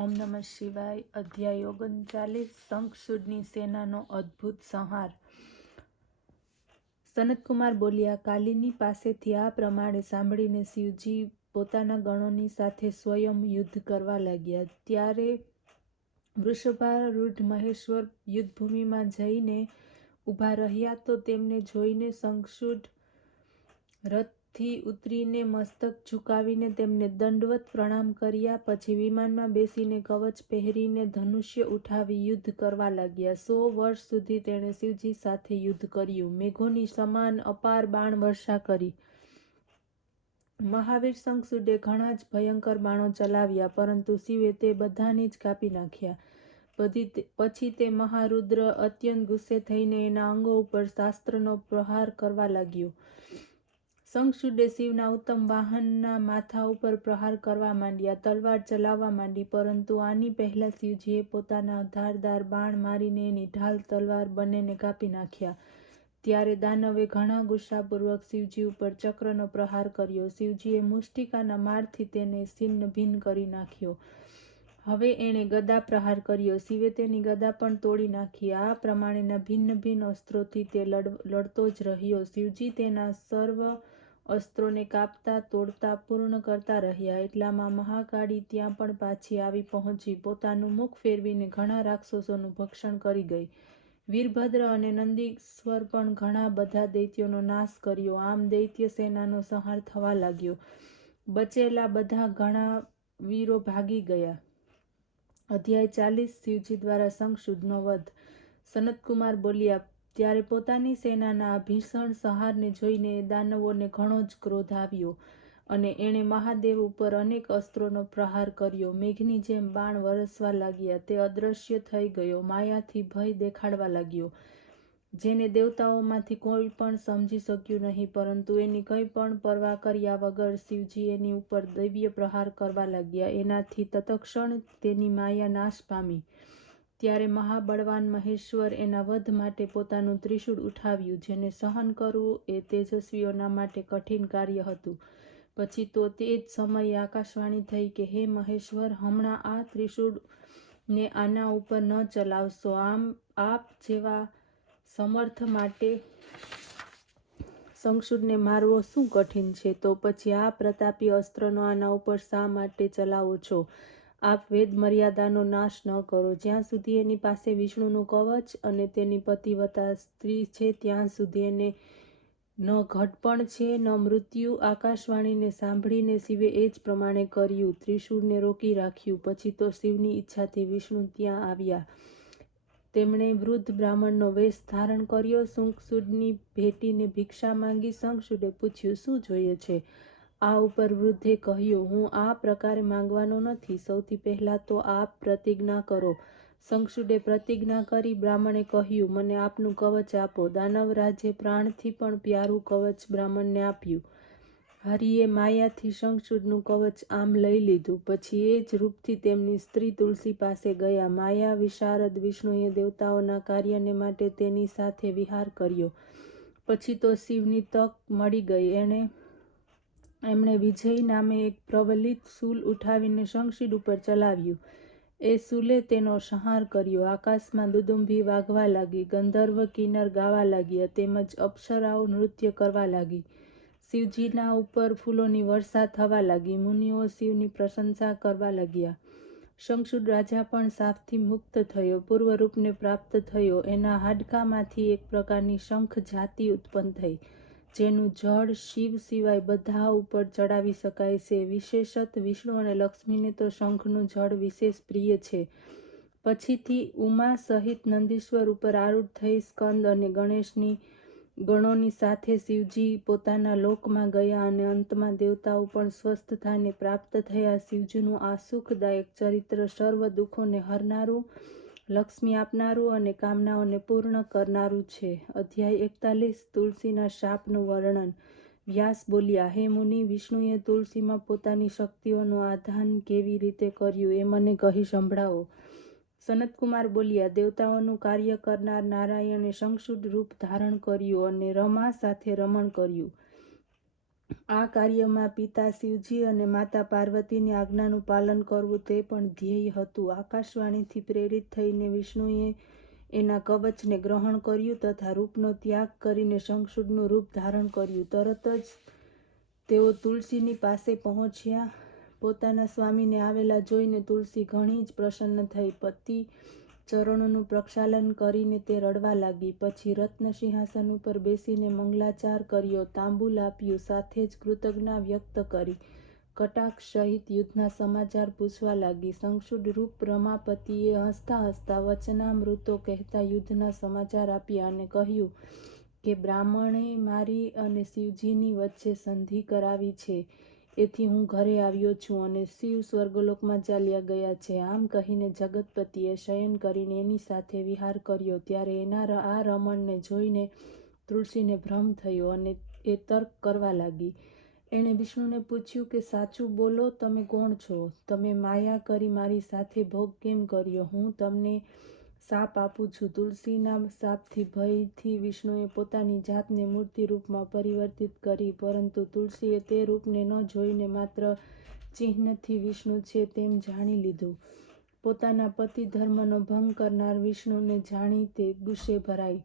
ઓમ નમઃ શિવાય. અધ્યાય 39. શંખચૂડની સેનાનો અદ્ભુત સંહાર. સનતકુમાર બોલ્યા, કાલિની પાસેથી આ પ્રમાણે સાંભળીને શિવજી પોતાના ગણોની સાથે સ્વયં યુદ્ધ કરવા લાગ્યા. ત્યારે વૃષભારૂઢ મહેશ્વર યુદ્ધભૂમિમાં જઈને ઊભા રહ્યા તો તેમને જોઈને શંખચૂડ રથથી ઉતરીને મસ્તક ઝુકાવીને તેમને દંડવત પ્રણામ કર્યા. પછી વિમાનમાં બેસીને કવચ પહેરીને ધનુષ્ય ઉઠાવી યુદ્ધ કરવા લાગ્યા. 100 વર્ષ સુધી તેણે શિવજી સાથે યુદ્ધ કર્યું. મેઘોની સમાન અપાર બાણ વર્ષા કરી. મહાવીર શંખચૂડે ઘણા જ ભયંકર બાણો ચલાવ્યા, પરંતુ શિવે તે બધાને જ કાપી નાખ્યા. પછી તે મહારુદ્ર અત્યંત ગુસ્સે થઈને એના અંગો ઉપર શાસ્ત્રનો પ્રહાર કરવા લાગ્યો. શંખચૂડે શિવના ઉત્તમ વાહનના માથા ઉપર પ્રહાર કરવા માંડ્યા, તલવાર ચલાવવા માંડી, પરંતુ આની પહેલા શિવજીએ પોતાના ધારદાર બાણ મારીને એની ઢાલ તલવાર બંનેને કાપી નાખ્યા. ત્યારે દાનવે ઘણા ગુસ્સાપૂર્વક શિવજી ઉપર ચક્રનો પ્રહાર કર્યો. શિવજીએ મુષ્ટિકાના મારથી તેને છિન્ન ભિન્ન કરી નાખ્યો. હવે એણે ગદા પ્રહાર કર્યો. શિવે તેની ગદા પણ તોડી નાખી. આ પ્રમાણેના ભિન્ન ભિન્ન અસ્ત્રોથી તે લડતો જ રહ્યો. શિવજી તેના સર્વ અસ્ત્રોને કાપતા તોડતા પૂર્ણ કરતા રહ્યા. એટલામાં મહાકાળી ત્યાં પણ પાછી આવી પહોંચી પોતાનું મુખ ફેરવીને ઘણા રાક્ષસોનું ભક્ષણ કરી ગઈ. વીરભદ્ર અને નંદીશ્વર પણ ઘણા બધા દૈત્યોનો નાશ કર્યો. આમ દૈત્ય સેનાનો સંહાર થવા લાગ્યો. બચેલા બધા ઘણા વીરો ભાગી ગયા. અધ્યાય 40. શિવજી દ્વારા શંખચૂડનો વધ. સનતકુમાર બોલ્યા, ત્યારે પોતાની સેનાના આ ભીષણ સંહારને જોઈને દાનવોને ઘણો જ ક્રોધ આવ્યો અને એણે મહાદેવ ઉપર અનેક અસ્ત્રોનો પ્રહાર કર્યો. મેઘની જેમ બાણ વરસવા લાગ્યા. તે અદૃશ્ય થઈ ગયો. માયાથી ભય દેખાડવા લાગ્યો, જેને દેવતાઓમાંથી કોઈ પણ સમજી શક્યું નહીં. પરંતુ એની કંઈ પણ પરવા કર્યા વગર શિવજી એની ઉપર દિવ્ય પ્રહાર કરવા લાગ્યા. એનાથી તત્ક્ષણ તેની માયા નાશ પામી. ત્યારે મહાબળવાન મહેશ્વર એના વધ માટે પોતાનું ત્રિશૂળ ઉઠાવ્યું. જેને સહન કરવું એ તેજસ્વીઓના માટે કઠિન કાર્ય હતું. પછી તો તે જ સમયે આકાશવાણી થઈ કે, હે મહેશ્વર, હમણાં આ ત્રિશૂળને આના ઉપર ન ચલાવશો. આપ જેવા સમર્થ માટે શંખચૂડને મારવો શું કઠિન છે? તો પછી આ પ્રતાપી અસ્ત્રનો આના ઉપર શા માટે ચલાવો છો? આપ વેદ મર્યાદાનો નાશ ન કરો. જ્યાં સુધી એની પાસે વિષ્ણુનું કવચ અને તેની પતિવ્રતા સ્ત્રી છે ત્યાં સુધી એને ન ઘડપણ છે ન મૃત્યુ. આકાશવાણીને સાંભળીને શિવે એ જ પ્રમાણે કર્યું. ત્રિશૂળને રોકી રાખ્યું. પછી તો શિવની ઈચ્છાથી વિષ્ણુ ત્યાં આવ્યા. તેમણે વૃદ્ધ બ્રાહ્મણનો વેશ ધારણ કર્યો. શંખચૂડની ભેટીને ભિક્ષા માંગી. શંખચૂડે પૂછ્યું, શું જોઈએ છે? આ ઉપર વૃદ્ધે કહ્યું, હું આ પ્રકારે માંગવાનો નથી. સૌથી પહેલા તો આપ પ્રતિજ્ઞા કરો. શંખચૂડે પ્રતિજ્ઞા કરી. બ્રાહ્મણે કહ્યું, મને આપનું કવચ આપો. દાનવરાજે પ્રાણથી પણ પ્યારું કવચ બ્રાહ્મણને આપ્યું. હરિએ માયાથી શંખચૂડનું કવચ આમ લઈ લીધું. પછી એ જ રૂપથી તેમની સ્ત્રી તુલસી પાસે ગયા. માયા વિશારદ વિષ્ણુએ દેવતાઓના કાર્યને માટે તેની સાથે વિહાર કર્યો. પછી તો શિવની તક મળી ગઈ. એમણે વિજય નામે એક પ્રવલિત શૂલ ઉઠાવીને શંખચૂડ ઉપર ચલાવ્યું. એ શૂલે તેનો સંહાર કર્યો. આકાશમાં દુદુંભી વાગવા લાગી. ગંધર્વ કિન્નર ગાવા લાગ્યા. તેમજ અપ્સરાઓ નૃત્ય કરવા લાગી. શિવજીના ઉપર ફૂલોની વર્ષા થવા લાગી. મુનિઓ શિવની પ્રશંસા કરવા લાગ્યા. શંખચૂડ રાજા પણ શાપથી મુક્ત થયો. પૂર્વરૂપને પ્રાપ્ત થયો. એના હાડકામાંથી એક પ્રકારની શંખ જાતિ ઉત્પન્ન થઈ, જેનું જળ શિવ સિવાય બધા ઉપર ચડાવી શકાય છે. વિશેષત વિષ્ણુ અને લક્ષ્મીને તો શંખનું જળ વિશેષ પ્રિય છે. પછીથી ઉમા સહિત નંદીશ્વર ઉપર આરૂઢ થઈ સ્કંદ અને ગણોની સાથે શિવજી પોતાના લોકમાં ગયા અને અંતમાં દેવતાઓ પણ સ્વસ્થ થઈને પ્રાપ્ત થયા. શિવજીનું આ સુખદાયક ચરિત્ર સર્વ દુઃખોને હરનારું, લક્ષ્મી આપનારું અને કામનાઓને પૂર્ણ કરનારું છે. અધ્યાય 41. તુલસીના શાપનું વર્ણન. વ્યાસ બોલ્યા, હે મુનિ, વિષ્ણુએ તુલસીમાં પોતાની શક્તિઓનું આધાન કેવી રીતે કર્યું એ મને કહી સંભળાવો. સનતકુમાર બોલ્યા, દેવતાઓનું કાર્ય કરનાર નારાયણે શંખચૂડ રૂપ ધારણ કર્યું અને રમા સાથે રમણ કર્યું. આ કાર્યમાં પિતા શિવજી અને માતા પાર્વતીની આજ્ઞાનું પાલન કરવું તે પણ ધ્યેય હતું. આકાશવાણીથી પ્રેરિત થઈને વિષ્ણુએ એના કવચને ગ્રહણ કર્યું તથા રૂપનો ત્યાગ કરીને શંખચૂડનું રૂપ ધારણ કર્યું. તરત જ તેઓ તુલસીની પાસે પહોંચ્યા. પોતાના સ્વામીને આવેલા જોઈને તુલસી ઘણી જ પ્રસન્ન થઈ. પતિ ચરણોનું પ્રક્ષાલન કરીને તે રડવા લાગી. પછી રત્ન સિંહાસન ઉપર બેસીને મંગલાચાર કર્યો, તાંબુલ આપ્યું, સાથે જ કૃતજ્ઞતા વ્યક્ત કરી કટાક્ષ સહિત યુદ્ધના સમાચાર પૂછવા લાગી. શંખચૂડ રૂપ રમાપતિએ હસતા હસતા વચનામૃતો કહેતા યુદ્ધના સમાચાર આપ્યા અને કહ્યું કે બ્રાહ્મણે મારી અને શિવજીની વચ્ચે સંધિ કરાવી છે, એથી હું ઘરે આવ્યો છું અને શિવ સ્વર્ગલોકમાં ચાલ્યા ગયા છે. આમ કહીને જગતપતિએ શયન કરીને એની સાથે વિહાર કર્યો. ત્યારે એના આ રમણને જોઈને તુલસીને ભ્રમ થયો અને એ તર્ક કરવા લાગી. એણે વિષ્ણુને પૂછ્યું કે સાચું બોલો, તમે કોણ છો? તમે માયા કરી મારી સાથે ભોગ કેમ કર્યો? હું તમને શાપ આપું છું. તુલસીના શાપથી ભયથી વિષ્ણુએ પોતાની જાતને મૂર્તિ રૂપમાં પરિવર્તિત કરી, પરંતુ તુલસીએ તે રૂપને ન જોઈને માત્ર ચિહ્નથી વિષ્ણુ છે તેમ જાણી લીધું. પોતાના પતિ ધર્મનો ભંગ કરનાર વિષ્ણુને જાણી તે ગુસ્સે ભરાઈ.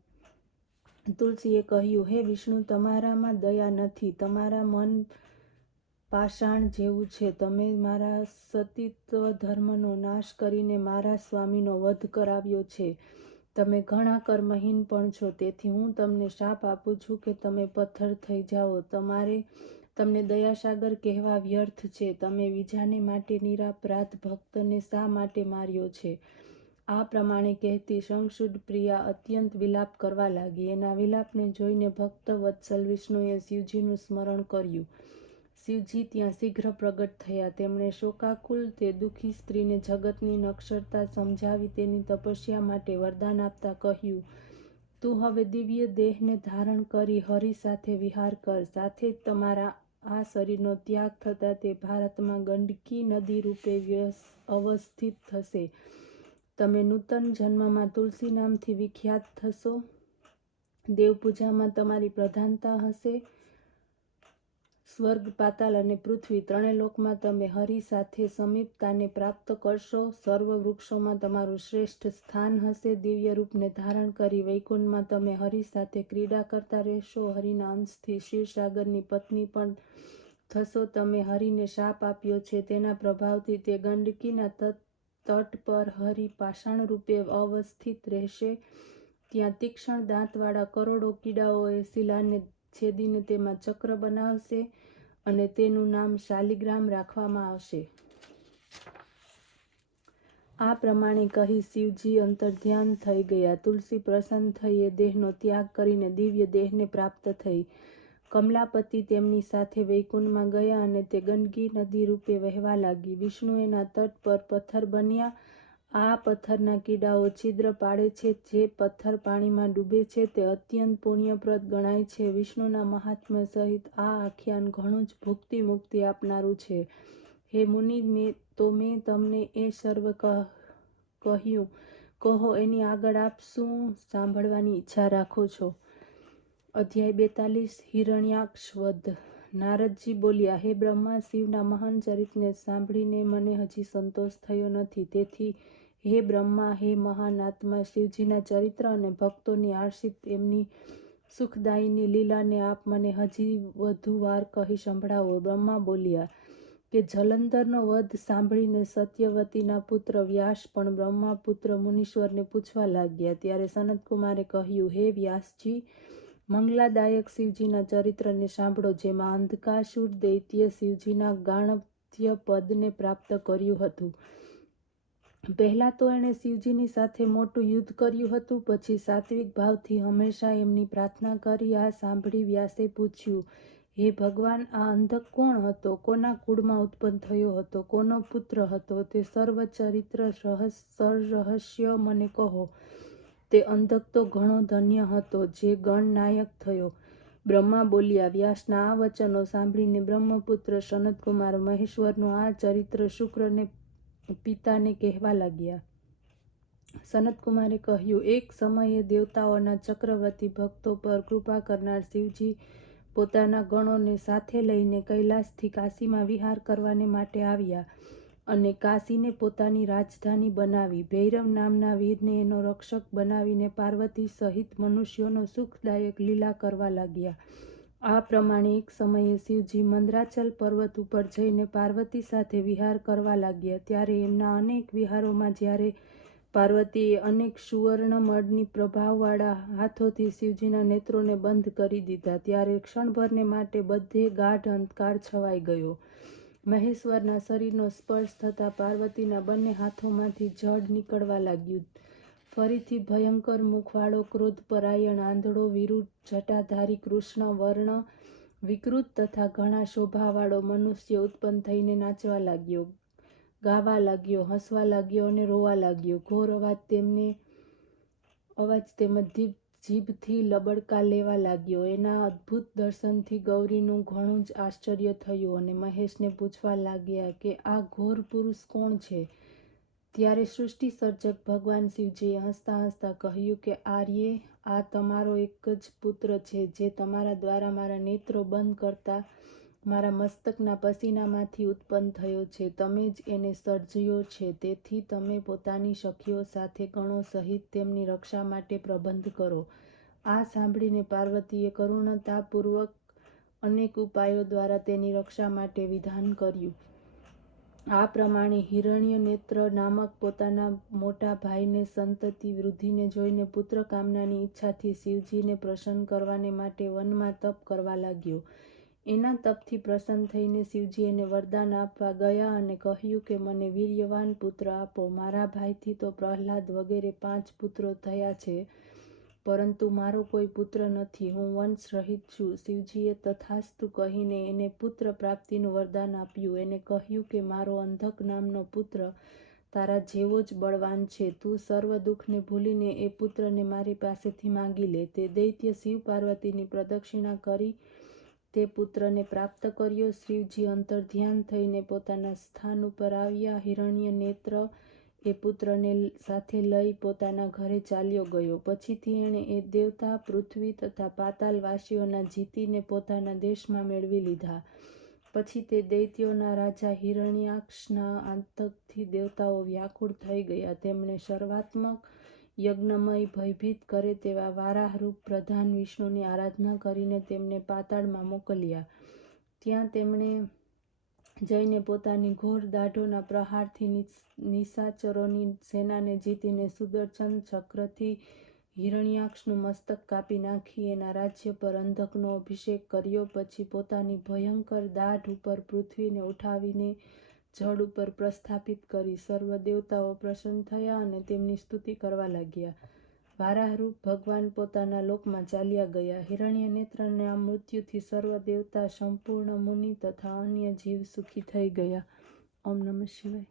તુલસીએ કહ્યું, હે વિષ્ણુ, તમારામાં દયા નથી. તમારા મન પાષાણ જેવું છે. તમે મારા સતીત્વ ધર્મનો નાશ કરીને મારા સ્વામીનો વધ કરાવ્યો છે. તમે ઘણા કર્મહીન પણ છો. તેથી હું તમને શાપ આપું છું કે તમે પથ્થર થઈ જાઓ. તમને દયાસાગર કહેવા વ્યર્થ છે. તમે બીજાને માટે નિરપરાધ ભક્તને શા માટે માર્યો છે? આ પ્રમાણે કહેતી શંખચૂડ પ્રિયા અત્યંત વિલાપ કરવા લાગી. એના વિલાપને જોઈને ભક્ત વત્સલ વિષ્ણુએ શિવજીનું સ્મરણ કર્યું. શિવજી ત્યાં શીઘ્ર પ્રગટ થયા. તેમણે શોકાકુલ તે દુઃખી સ્ત્રીને જગતની નશ્વરતા સમજાવી તેની તપસ્યા માટે વરદાન આપતા કહ્યું, તું હવે દિવ્ય દેહને ધારણ કરી હરિ સાથે વિહાર કર. સાથે જ તમારા આ શરીરનો ત્યાગ થતાં તે ભારતમાં ગંડકી નદી રૂપે અવસ્થિત થશે. તમે નૂતન જન્મમાં તુલસી નામથી વિખ્યાત થશો. દેવપૂજામાં તમારી પ્રધાનતા હશે. સ્વર્ગ, પાતાલ અને પૃથ્વી ત્રણેય લોકમાં તમે હરિ સાથે સમીપતાને પ્રાપ્ત કરશો. સર્વ વૃક્ષોમાં તમારું શ્રેષ્ઠ સ્થાન હશે. દિવ્ય રૂપને ધારણ કરી વૈકુંઠમાં તમે હરિ સાથે ક્રીડા કરતા રહેશો. હરિના અંશથી ક્ષીરસાગરની પત્ની પણ થશો. તમે હરિને શાપ આપ્યો છે તેના પ્રભાવથી તે ગંડકીના તટ પર હરિ પાષાણ રૂપે અવસ્થિત રહેશે. ત્યાં તીક્ષ્ણ દાંતવાળા કરોડો કીડાઓ એ શિલાને છેદીને તેમાં ચક્ર બનાવશે અને તેનું નામ શાલિગ્રામ રાખવામાં આવશે. આ પ્રમાણે કહી શિવજી અંતર્ધ્યાન થઈ ગયા. તુલસી પ્રસન્ન થઈ એ દેહનો ત્યાગ કરીને દિવ્ય દેહને પ્રાપ્ત થઈ. કમલાપતિ તેમની સાથે વૈકુંઠમાં ગયા અને તે ગંડકી નદી રૂપે વહેવા લાગી. વિષ્ણુ એના તટ પર પથ્થર બન્યા. આ પથ્થરના કીડાઓ છિદ્ર પાડે છે. જે પથ્થર પાણીમાં ડૂબે છે તે અત્યંત પુણ્યપ્રદ ગણાય છે. વિષ્ણુના મહાત્મ્ય સહિત આ આખ્યાન ઘણું જ ભુક્તિ મુક્તિ આપનારું છે. હે મુનિ, મેં તમને એ સર્વ કહ્યું. કહો, એની આગળ આપ શું સાંભળવાની ઈચ્છા રાખો છો? અધ્યાય 42 હિરણ્યાક્ષ વધ. નારદજી બોલ્યા, હે બ્રહ્મા, શિવના મહાન ચરિત્રને સાંભળીને મને હજી સંતોષ થયો નથી. તેથી હે બ્રહ્મા, હે મહાન આત્મા, શિવજીના ચરિત્ર અને ભક્તોની આશ્રિત એમની સુખદાયીની લીલાને આપ મને હજી વધુ વાર કહી સંભળાવો. બ્રહ્મા બોલ્યા કે જલંધરનો વધ સાંભળીને સત્યવતીના પુત્ર વ્યાસ પણ બ્રહ્માપુત્ર મુનીશ્વરને પૂછવા લાગ્યા. ત્યારે સનતકુમારે કહ્યું, હે વ્યાસજી, મંગલાદાયક શિવજીના ચરિત્રને સાંભળો, જેમાં અંધકાસુર દૈત્ય શિવજીના ગાણપત્ય પદને પ્રાપ્ત કર્યું હતું. પહેલા તો એણે શિવજીની સાથે મોટું યુદ્ધ કર્યું હતું. પછી સાત્વિક ભાવથી હંમેશા એમની પ્રાર્થના કરી. આ સાંભળી વ્યાસે પૂછ્યું, હે ભગવાન, આ અંધક કોણ હતો? કોના કુળમાં ઉત્પન્ન થયો હતો? કોનો પુત્ર હતો? તે સર્વ ચરિત્ર સરરહસ્ય મને કહો. તે અંધક તો ઘણો ધન્ય હતો, જે ગણનાયક થયો. બ્રહ્મા બોલ્યા. વ્યાસના આ વચનો સાંભળીને બ્રહ્મપુત્ર સનતકુમાર મહેશ્વરનું આ ચરિત્ર શુક્રને પિતાને કહેવા લાગ્યા. સનતકુમારે કહ્યું, એક સમયે દેવતાઓના ચક્રવર્તી ભક્તો પર કૃપા કરનાર શિવજી પોતાના ગણોને સાથે લઈને કૈલાસથી કાશીમાં વિહાર કરવાને માટે આવ્યા અને કાશીને પોતાની રાજધાની બનાવી. ભૈરવ નામના વીરને એનો રક્ષક બનાવીને પાર્વતી સહિત મનુષ્યોનો સુખદાયક લીલા કરવા લાગ્યા. આ પ્રમાણે એક સમયે શિવજી મંદરાચલ પર્વત ઉપર જઈને પાર્વતી સાથે વિહાર કરવા લાગ્યા. ત્યારે એમના અનેક વિહારોમાં જ્યારે પાર્વતીએ અનેક સુવર્ણમળની પ્રભાવવાળા હાથોથી શિવજીના નેત્રોને બંધ કરી દીધા, ત્યારે ક્ષણભરને માટે બધે ગાઢ અંધકાર છવાઈ ગયો. મહેશ્વરના શરીરનો સ્પર્શ થતાં પાર્વતીના બંને હાથોમાંથી જળ નીકળવા લાગ્યું. ફરીથી ભયંકર મુખવાળો ક્રોધપરાયણ આંધળો વિરુદ્ધ જટાધારી કૃષ્ણ વર્ણ વિકૃત તથા ઘણા શોભાવાળો મનુષ્ય ઉત્પન્ન થઈને નાચવા લાગ્યો, ગાવા લાગ્યો, હસવા લાગ્યો અને રોવા લાગ્યો. ઘોર અવાજ તેમજ જીભથી લબડકા લેવા લાગ્યો. એના અદ્ભુત દર્શનથી ગૌરીનું ઘણું જ આશ્ચર્ય થયું અને મહેશને પૂછવા લાગ્યા કે આ ઘોર પુરુષ કોણ છે? ત્યારે સૃષ્ટિ સર્જક ભગવાન શિવજીએ હસતા હસતા કહ્યું કે આર્ય, આ તમારો એક જ પુત્ર છે, જે તમારા દ્વારા મારા નેત્રો બંધ કરતા મારા મસ્તકના પસીનામાંથી ઉત્પન્ન થયો છે. તમે જ એને સર્જ્યો છે. તેથી તમે પોતાની સખીઓ સાથે ગણો સહિત તેમની રક્ષા માટે પ્રબંધ કરો. આ સાંભળીને પાર્વતીએ કરુણતાપૂર્વક અનેક ઉપાયો દ્વારા તેની રક્ષા માટે વિધાન કર્યું. આ પ્રમાણે હિરણ્યનેત્ર નામક પોતાના મોટા ભાઈને સંતતિ વૃદ્ધિને જોઈને પુત્ર કામનાની ઈચ્છાથી શિવજીને પ્રસન્ન કરવાને માટે વનમાં તપ કરવા લાગ્યો. એના તપથી પ્રસન્ન થઈને શિવજી એને વરદાન આપવા ગયા અને કહ્યું કે મને વીર્યવાન પુત્ર આપો. મારા ભાઈથી તો પ્રહલાદ વગેરે 5 પુત્રો થયા છે, પરંતુ મારો કોઈ પુત્ર નથી. હું વંશ રહિત છું. શિવજીએ તથાસ્તુ કહીને એને પુત્ર પ્રાપ્તિનું વરદાન આપ્યું. એને કહ્યું કે મારો અંધક નામનો પુત્ર તારા જેવો જ બળવાન છે. તું સર્વ દુઃખને ભૂલીને એ પુત્રને મારી પાસેથી માંગી લે. તે દૈત્ય શિવ પાર્વતીની પ્રદક્ષિણા કરી તે પુત્રને પ્રાપ્ત કર્યો. શિવજી અંતર્ધ્યાન થઈને પોતાના સ્થાન ઉપર આવ્યા. હિરણ્યનેત્ર એ પુત્રને સાથે લઈ પોતાના ઘરે ચાલ્યો ગયો. પછીથી એણે એ દેવતા, પૃથ્વી તથા પાતાલવાસીઓના જીતીને પોતાના દેશમાં મેળવી લીધા. પછી તે દૈત્યોના રાજા હિરણ્યાક્ષના આતંકથી દેવતાઓ વ્યાકુળ થઈ ગયા. તેમણે સર્વાત્મક યજ્ઞમય ભયભીત કરે તેવા વારાહરૂપ પ્રધાન વિષ્ણુની આરાધના કરીને તેમને પાતાળમાં મોકલ્યા. ત્યાં તેમણે જઈને પોતાની ઘોર દાઢોના પ્રહારથી નિશાચરોની સેનાને જીતીને સુદર્શન ચક્રથી હિરણ્યાક્ષનું મસ્તક કાપી નાખી એના રાજ્ય પર અંધકનો અભિષેક કર્યો. પછી પોતાની ભયંકર દાઢ ઉપર પૃથ્વીને ઉઠાવીને જળ ઉપર પ્રસ્થાપિત કરી. સર્વ દેવતાઓ પ્રસન્ન થયા અને તેમની સ્તુતિ કરવા લાગ્યા. વારાહરૂપ ભગવાન પોતાના લોકમાં ચાલ્યા ગયા. હિરણ્યનેત્રના મૃત્યુથી સર્વ દેવતા, સંપૂર્ણ મુનિ તથા અન્ય જીવ સુખી થઈ ગયા. ઓમ નમઃ શિવાય.